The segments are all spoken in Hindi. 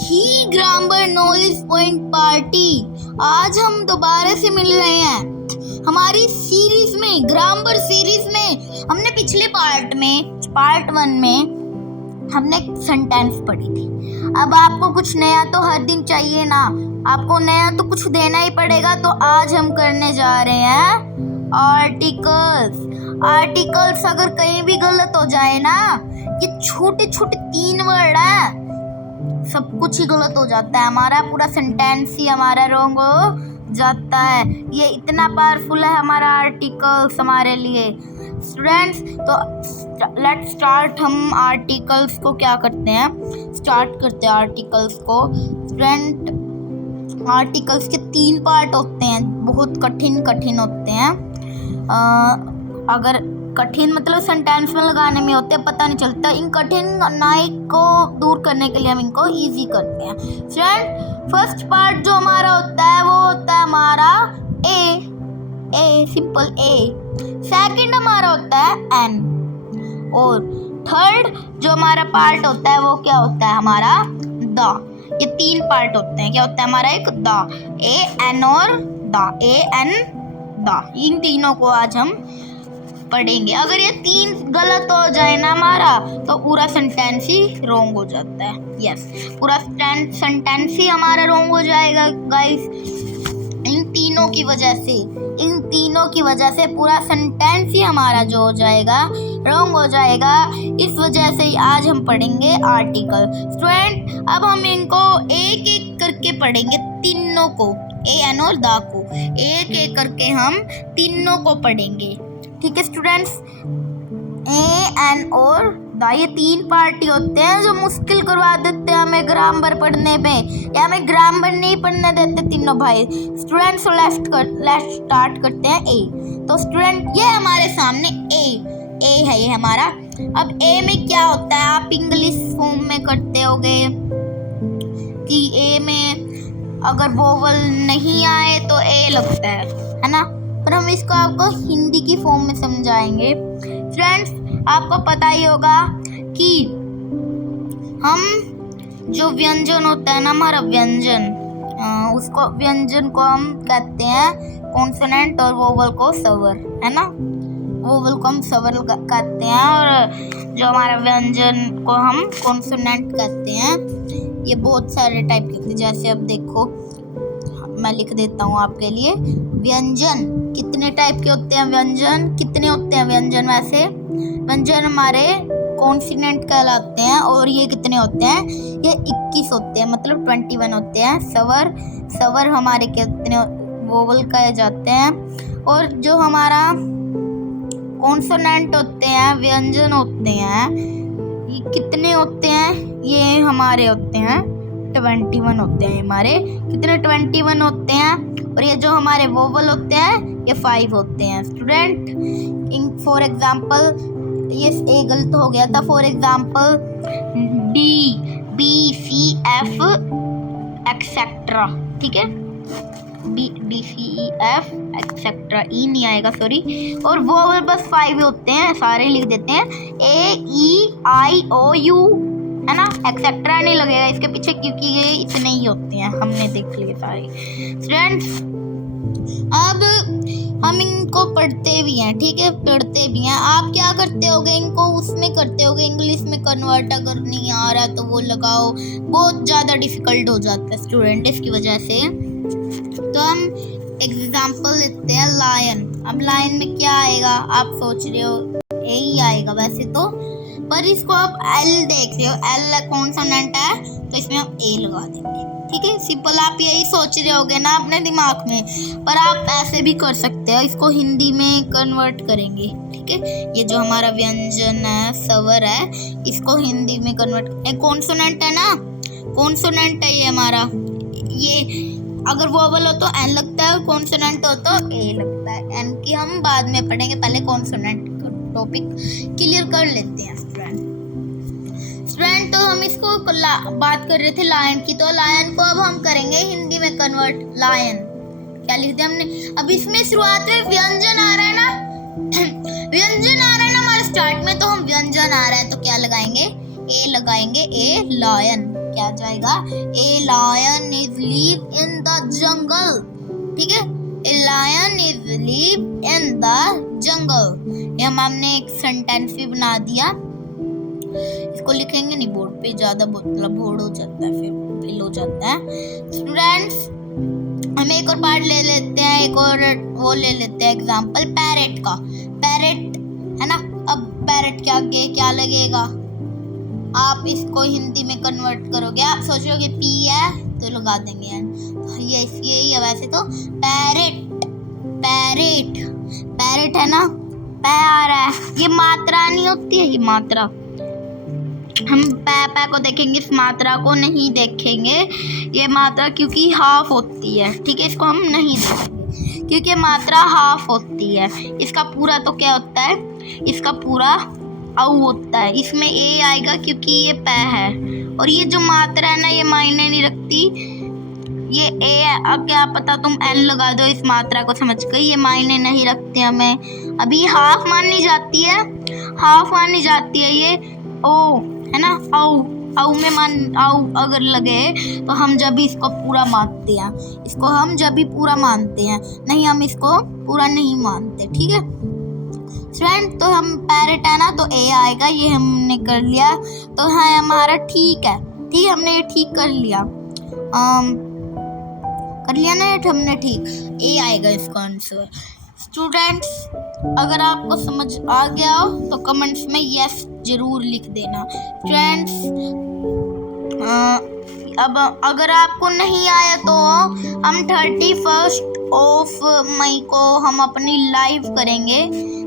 ही ग्रामर नॉलेज पॉइंट पार्टी। आज हम दोबारा से मिल रहे हैं हमारी सीरीज में, ग्रामर सीरीज में। हमने पिछले पार्ट 1 में हमने सेंटेंस पढ़ी थी। अब आपको कुछ नया तो हर दिन चाहिए ना, आपको नया तो कुछ देना ही पड़ेगा। तो आज हम करने जा रहे हैं आर्टिकल्स। आर्टिकल्स अगर कहीं भी गलत हो जाए ना, ये छोटे छोटे 3 वर्ड हैं, सब कुछ ही गलत हो जाता है, हमारा पूरा सेंटेंस ही हमारा रॉन्ग हो जाता है। ये इतना पावरफुल है हमारा आर्टिकल्स हमारे लिए स्टूडेंट्स। तो लेट्स स्टार्ट। हम आर्टिकल्स को क्या करते हैं, स्टार्ट करते हैं आर्टिकल्स को। स्टूडेंट, आर्टिकल्स के 3 पार्ट होते हैं, बहुत कठिन होते हैं। अगर कठिन मतलब सेंटेंस में लगाने में होते हैं, पता नहीं चलता। इन कठिन नाई को दूर करने के लिए हम इनको इजी करते हैं। फ्रेंड, फर्स्ट पार्ट जो हमारा होता है वो होता है हमारा ए, सिंपल ए। सेकंड हमारा होता है एन, और थर्ड जो हमारा पार्ट होता है वो क्या होता है हमारा द। ये 3 पार्ट होते हैं। क्या होता है हमारा एक द, ए एन और द, ए एन द। इन तीनों को आज हम पढ़ेंगे। अगर ये 3 गलत हो जाए ना हमारा, तो पूरा सेंटेंस ही रॉन्ग हो जाता है। यस, पूरा सेंटेंस ही हमारा रॉन्ग हो जाएगा गाइस। इन तीनों की वजह से पूरा सेंटेंस ही हमारा जो हो जाएगा रॉन्ग हो जाएगा। इस वजह से आज हम पढ़ेंगे आर्टिकल। स्टूडेंट, अब हम इनको एक एक करके पढ़ेंगे, तीनों को, ए एन और द को एक एक करके हम तीनों को पढ़ेंगे। ठीक है स्टूडेंट्स, ए एन और द, ये 3 पार्टी होते हैं जो मुश्किल करवा देते हैं हमें ग्रामर पढ़ने पे, या हमें ग्रामर नहीं पढ़ने देते तीनों भाई। स्टूडेंट्स, लेट्स स्टार्ट करते हैं ए। तो स्टूडेंट, ये हमारे सामने ए है, ये हमारा। अब ए में क्या होता है, आप इंग्लिश फॉर्म में करते होगे कि ए में अगर वोवल नहीं आए तो ए लगता है ना, पर हम इसको आपको हिंदी की फॉर्म में समझाएंगे। फ्रेंड्स, आपको पता ही होगा कि हम जो व्यंजन होता है ना हमारा व्यंजन, उसको व्यंजन को हम कहते हैं कॉन्सोनेंट और वोवल को स्वर, है ना। वोवल को हम स्वर कहते हैं और जो हमारा व्यंजन को हम कॉन्सोनेंट कहते हैं। ये बहुत सारे टाइप के होते हैं, जैसे अब देखो मैं लिख देता हूँ आपके लिए। व्यंजन कितने टाइप के होते हैं, व्यंजन कितने होते हैं व्यंजन, वैसे व्यंजन हमारे कॉन्सोनेंट कहलाते हैं। और ये कितने होते हैं, ये 21 होते हैं, मतलब 21 होते हैं। स्वर हमारे कितने वोवल कहे जाते हैं। और जो हमारा कॉन्सोनेंट होते हैं, व्यंजन होते हैं, ये कितने होते हैं, ये हमारे होते हैं 21 होते हैं हमारे। कितने 21 होते हैं। और ये जो हमारे वोवल होते हैं ये 5 होते हैं स्टूडेंट। फॉर एग्जाम्पल, ये ए गलत हो गया था। For example D, B, C, F etcetera, ठीक है, D C E F etcetera, E नहीं आएगा सॉरी। और वोवल बस 5 होते हैं, सारे लिख देते हैं, ए ई आई ओ यू, है ना। एक्सेट्रा नहीं लगेगा इसके पीछे, क्योंकि ये इतने ही होते हैं, हमने देख लिए सारे स्टूडेंट्स। अब हम इनको पढ़ते भी हैं, ठीक है, पढ़ते भी हैं। आप क्या करते होगे, इनको उसमें करते होगे इंग्लिश में कन्वर्ट। अगर नहीं आ रहा तो वो लगाओ, बहुत ज़्यादा डिफिकल्ट हो जाता है स्टूडेंट इसकी वजह से। तो हम एग्जाम्पल लेते हैं लायन। अब लायन में क्या आएगा, आप सोच रहे हो ए ही आएगा वैसे तो, पर इसको आप एल देख रहे हो, एल कॉन्सोनेंट है तो इसमें हम ए लगा देंगे, ठीक है, सिंपल। आप यही सोच रहे होगे ना अपने दिमाग में, पर आप ऐसे भी कर सकते हो, इसको हिंदी में कन्वर्ट करेंगे, ठीक है। ये जो हमारा व्यंजन है, स्वर है, इसको हिंदी में कन्वर्ट, कॉन्सोनेंट है ना, कॉन्सोनेंट है ये हमारा। ये अगर वोवल हो तो एन लगता है और कॉन्सोनेंट हो तो ए लगता है। एन की हम बाद में पढ़ेंगे, पहले कॉन्सोनेंट टॉपिक क्लियर कर लेते हैं स्टूडेंट। तो हम इसको बात कर रहे थे लायन की, तो लायन को अब हम करेंगे हिंदी में कन्वर्ट। लायन क्या लिखते हैं हमने, अब इसमें शुरुआत में व्यंजन आ रहा है ना व्यंजन आ रहा है ना हमारे स्टार्ट में, तो हम व्यंजन आ रहा है तो क्या लगाएंगे, ए लगाएंगे, ए लायन, क्या जाएगा, a lion is live in the jungle, ठीक है, a lion is live in the jungle. ये हमने एक सेंटेंस भी बना दिया। इसको लिखेंगे नहीं बोर्ड पे, ज्यादा मतलब बोर्ड हो जाता है, फिर फिल हो जाता है। स्टूडेंट्स हम एक और पार्ट ले लेते हैं, एक और वो ले लेते हैं एग्जांपल पैरेट का। पैरेट है ना, अब पैरेट के आगे क्या लगेगा, आप इसको हिंदी में कन्वर्ट करोगे, आप सोचोगे पी है तो लगा देंगे एन, ये यही है वैसे तो। पैरेट, पैरेट, पैरेट है ना, पै आ रहा है, ये मात्रा नहीं होती है, ये मात्रा, हम पै को देखेंगे, इस मात्रा को नहीं देखेंगे, ये मात्रा क्योंकि हाफ होती है, ठीक है, इसको हम नहीं देखेंगे क्योंकि मात्रा हाफ होती है। इसका पूरा तो क्या होता है, इसका पूरा औ होता है, इसमें ए आएगा क्योंकि ये पै है, और ये जो मात्रा है ना ये मायने नहीं रखती, ये ए, अब क्या पता तुम एन लगा दो इस मात्रा को समझ कर, ये मायने नहीं रखते हमें। अभी हाफ मानी जाती है, हाफ मानी जाती है, ये ओ है ना, औ में मान औ अगर लगे तो हम जब भी इसको पूरा मानते हैं, इसको हम जब भी पूरा मानते हैं, नहीं हम इसको पूरा नहीं मानते, ठीक है फ्रेंड। तो हम पैरेट है ना तो ए आएगा, ये हमने कर लिया, तो है हमारा ठीक है, ठीक है, हमने ये ठीक कर लिया, कर लिया ना ये हमने ठीक, ए आएगा इसका आंसर। स्टूडेंट्स अगर आपको समझ आ गया हो तो कमेंट्स में यस जरूर लिख देना। फ्रेंड्स अब अगर आपको नहीं आया तो हम 31 मई को हम अपनी लाइव करेंगे,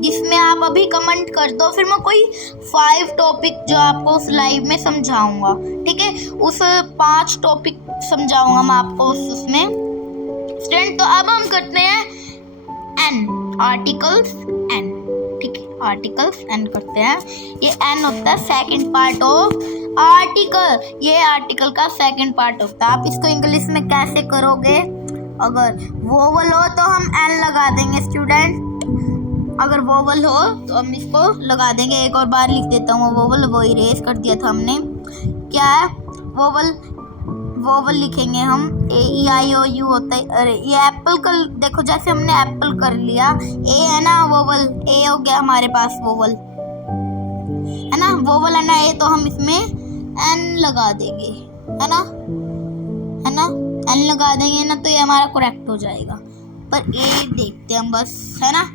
जिसमें आप अभी कमेंट कर दो, फिर मैं कोई 5 टॉपिक जो आपको उस लाइव में समझाऊंगा, ठीक है, उस 5 टॉपिक समझाऊंगा मैं आपको उसमें। स्टूडेंट तो अब हम करते हैं एन, आर्टिकल्स एन, ठीक है, आर्टिकल्स एन करते हैं। ये एन होता है सेकंड पार्ट ऑफ आर्टिकल, ये आर्टिकल का सेकंड पार्ट होता है। आप इसको इंग्लिश में कैसे करोगे, अगर वोवल हो तो हम एन लगा देंगे स्टूडेंट, अगर वोवल हो तो हम इसको लगा देंगे। एक और बार लिख देता हूँ वोवल, वो इरेज कर दिया था हमने, क्या है वोवल, वोवल लिखेंगे हम, ए ई आई ओ यू होता है, अरे ये एप्पल का देखो, जैसे हमने एप्पल कर लिया, ए है ना वोवल, ए हो गया हमारे पास वोवल, है ना, वोवल है ना ए, तो हम इसमें एन लगा देंगे, है ना, है ना, एन लगा देंगे ना तो ये हमारा करेक्ट हो जाएगा। पर ए देखते हैं हम बस, है ना,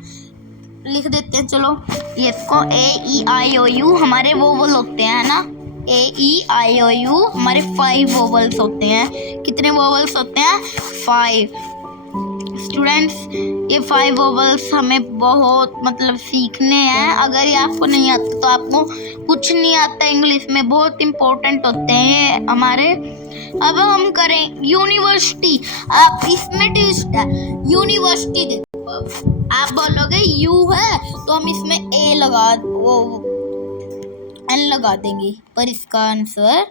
लिख देते हैं, चलो ये इसको ए ई आई ओ यू हमारे वोवल होते हैं, है ना, ए ई आई ओ यू हमारे 5 वोवल्स होते हैं। कितने वोवल्स होते हैं, 5। स्टूडेंट्स ये 5 वोवल्स हमें बहुत मतलब सीखने हैं, अगर ये आपको नहीं आता तो आपको कुछ नहीं आता इंग्लिश में, बहुत इम्पोर्टेंट होते हैं ये हमारे। अब हम करें यूनिवर्सिटी, आप इसमें ट्विस्ट है, यूनिवर्सिटी देखो, आप बोलोगे यू है तो हम इसमें ए लगा वो एन लगा देंगे, पर इसका आंसर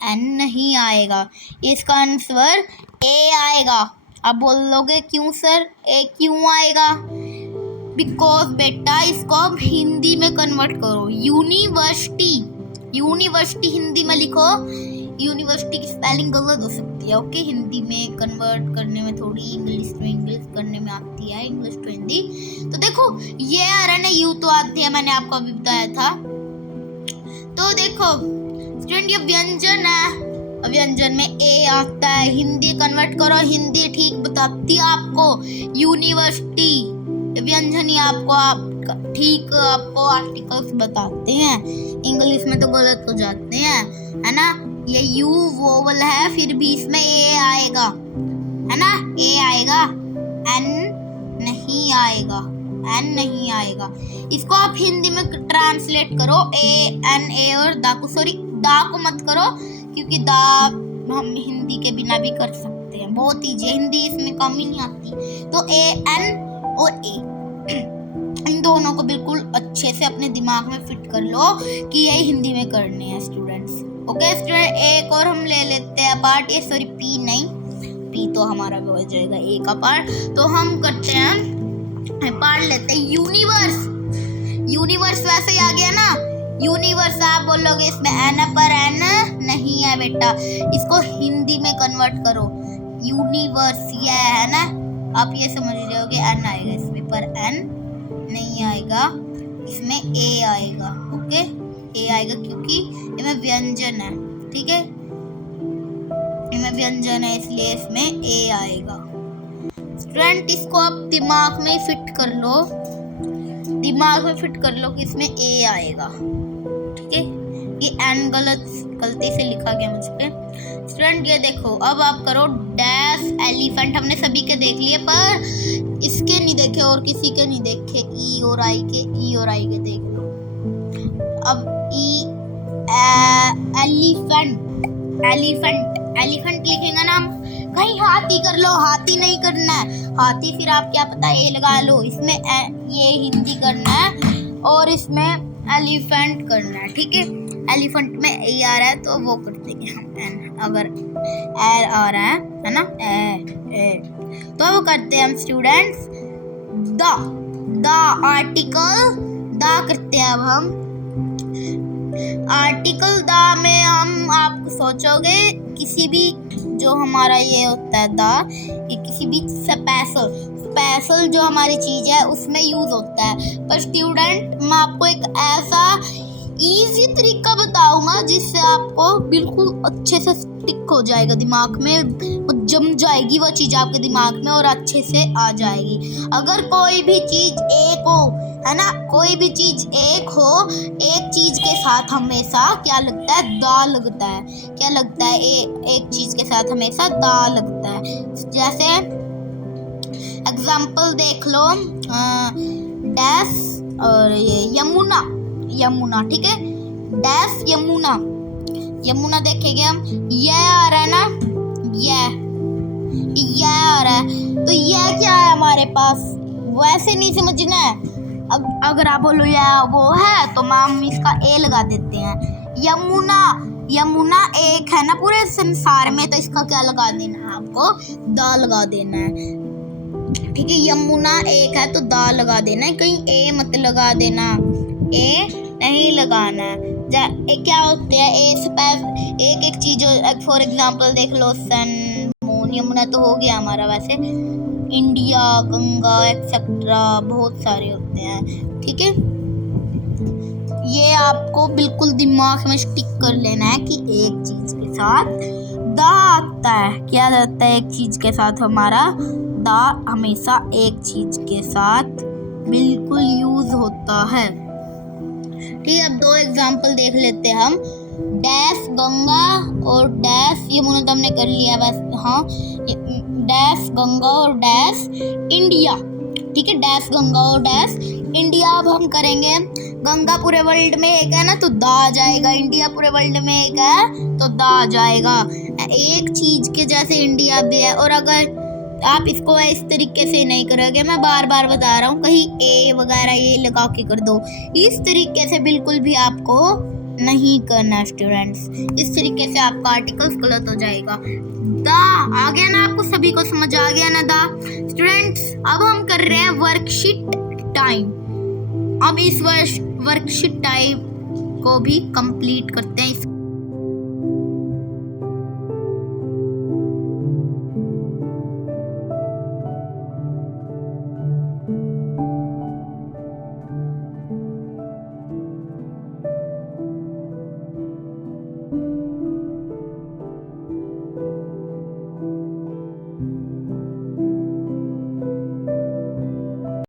एन नहीं आएगा, इसका आंसर ए आएगा। अब बोलोगे क्यों सर ए क्यों आएगा, बिकॉज बेटा इसको अब हिंदी में कन्वर्ट करो, यूनिवर्सिटी, यूनिवर्सिटी हिंदी में लिखो, यूनिवर्सिटी की स्पेलिंग गलत हो सकती है, ओके, हिंदी में कन्वर्ट करने में थोड़ी इंग्लिश टू इंग्लिश करने में आती है, इंग्लिश टू हिंदी। तो देखो ये आ रहा है ना, यू तो आती है, मैंने आपको अभी बताया था। तो देखो स्टूडेंट ये व्यंजन है, व्यंजन में ए आता है, हिंदी कन्वर्ट करो, हिंदी ठीक बताती है आपको, यूनिवर्सिटी व्यंजन ही आपको ठीक आपको आर्टिकल्स बताते हैं, इंग्लिश में तो गलत हो जाते हैं, है ना। ये यू वोवल है, फिर भी इसमें ए आएगा, है ना, ए आएगा, एन नहीं आएगा, एन नहीं आएगा। इसको आप हिंदी में ट्रांसलेट करो, ए एन ए और दा को, सॉरी दा को मत करो, क्योंकि दा हम हिंदी के बिना भी कर सकते हैं, बहुत ईजी है, हिंदी इसमें कम ही नहीं आती। तो ए एन और ए इन दोनों को बिल्कुल अच्छे से अपने दिमाग में फिट कर लो कि ये हिंदी में करने हैं स्टूडेंट्स, ओके स्टूडेंट। एक और हम ले लेते हैं पार्ट, ये सॉरी पी नहीं, पी तो हमारा हो जाएगा ए का पार्ट। तो हम करते हैं पार्ट लेते हैं यूनिवर्स, यूनिवर्स वैसे ही आ गया ना, यूनिवर्स आप बोलोगे इसमें एन है, पर एन नहीं है बेटा, इसको हिंदी में कन्वर्ट करो। यूनिवर्स ये है ना, आप ये समझ जाओगे एन आएगा इसमें, पर एन नहीं आएगा, इसमें ए आएगा। ओके, ए आएगा क्योंकि इसमें व्यंजन है, ठीक है, इसमें व्यंजन है इसलिए इसमें ए आएगा। स्टूडेंट इसको आप दिमाग में फिट कर लो, दिमाग में फिट कर लो कि इसमें ए आएगा, ठीक है। ये एन गलती से लिखा गया मुझ पे। स्टूडेंट ये देखो, अब आप करो डैश एलिफेंट, हमने सभी के देख लिए पर इसके नहीं देखे और किसी के नहीं देखे, ई और आई के देख लो। अब एलिफेंट लिखेंगे ना हम, कहीं हाथी कर लो, हाथी नहीं करना है, हाथी फिर आप क्या पता ए लगा लो, इसमें ये हिंदी करना है और इसमें एलिफेंट करना है, ठीक है। एलिफेंट में ए आ रहा है तो वो कर देंगे हम एन, अगर ए आ रहा है ना, ए तो वो करते हैं हम स्टूडेंट्स द आर्टिकल द करते हैं। अब हम आर्टिकल द में हम, आप सोचोगे किसी भी जो हमारा ये होता है द, ये किसी भी स्पेशल जो हमारी चीज़ है उसमें यूज़ होता है। पर स्टूडेंट मैं आपको एक ऐसा इजी तरीका बताऊंगा जिससे आपको बिल्कुल अच्छे से स्टिक हो जाएगा दिमाग में, जम जाएगी वो चीज़ आपके दिमाग में और अच्छे से आ जाएगी। अगर कोई भी चीज़ एक हो, है ना, कोई भी चीज़ एक हो, एक चीज़ के साथ हमेशा क्या लगता है, दा लगता है। क्या लगता है, एक चीज़ के साथ हमेशा दा लगता है। जैसे एग्जाम्पल देख लो, डैश और ये यमुना, ठीक है, डैश यमुना देखेंगे हम, ये आ रहा है ना, ये आ रहा है, तो ये क्या है हमारे पास, वैसे नहीं समझना है। अब अगर आप बोलो या वो है तो हम इसका ए लगा देते हैं। यमुना एक है ना पूरे संसार में, तो इसका क्या लगा देना है, आपको दा लगा देना है, ठीक है। यमुना एक है तो दा लगा देना है, कहीं ए मत लगा देना, ए नहीं लगाना है। क्या होते हैं एक चीज, फॉर एग्जांपल देख लो, सन, मून, यमुना तो हो गया हमारा, वैसे इंडिया, गंगा एक्सेट्रा बहुत सारे होते हैं, ठीक है। ये आपको बिल्कुल दिमाग में स्टिक कर लेना है कि एक चीज के साथ दा आता है, क्या आता है, एक चीज के साथ हमारा दा हमेशा एक चीज के साथ बिल्कुल यूज होता है, ठीक है। अब दो एग्जाम्पल देख लेते हैं हम, डैश गंगा और डैश यमुना तो हमने कर लिया बस, हाँ, डैश गंगा और डैश इंडिया, ठीक है, डैश गंगा और डैश इंडिया। अब हम करेंगे, गंगा पूरे वर्ल्ड में एक है ना तो दा आ जाएगा, इंडिया पूरे वर्ल्ड में एक है तो दा आ जाएगा, एक चीज के जैसे इंडिया भी है। और अगर आप इसको इस तरीके से नहीं करोगे, मैं बार बार बता रहा हूँ, कहीं ए वगैरह ये लगा के कर दो, इस तरीके से बिल्कुल भी आपको नहीं करना स्टूडेंट्स, इस तरीके से आपका आर्टिकल्स गलत हो जाएगा। दा आ गया ना, आपको सभी को समझ आ गया ना दा स्टूडेंट्स। अब हम कर रहे हैं वर्कशीट टाइम। अब इस वर्कशीट टाइम को भी कंप्लीट करते हैं,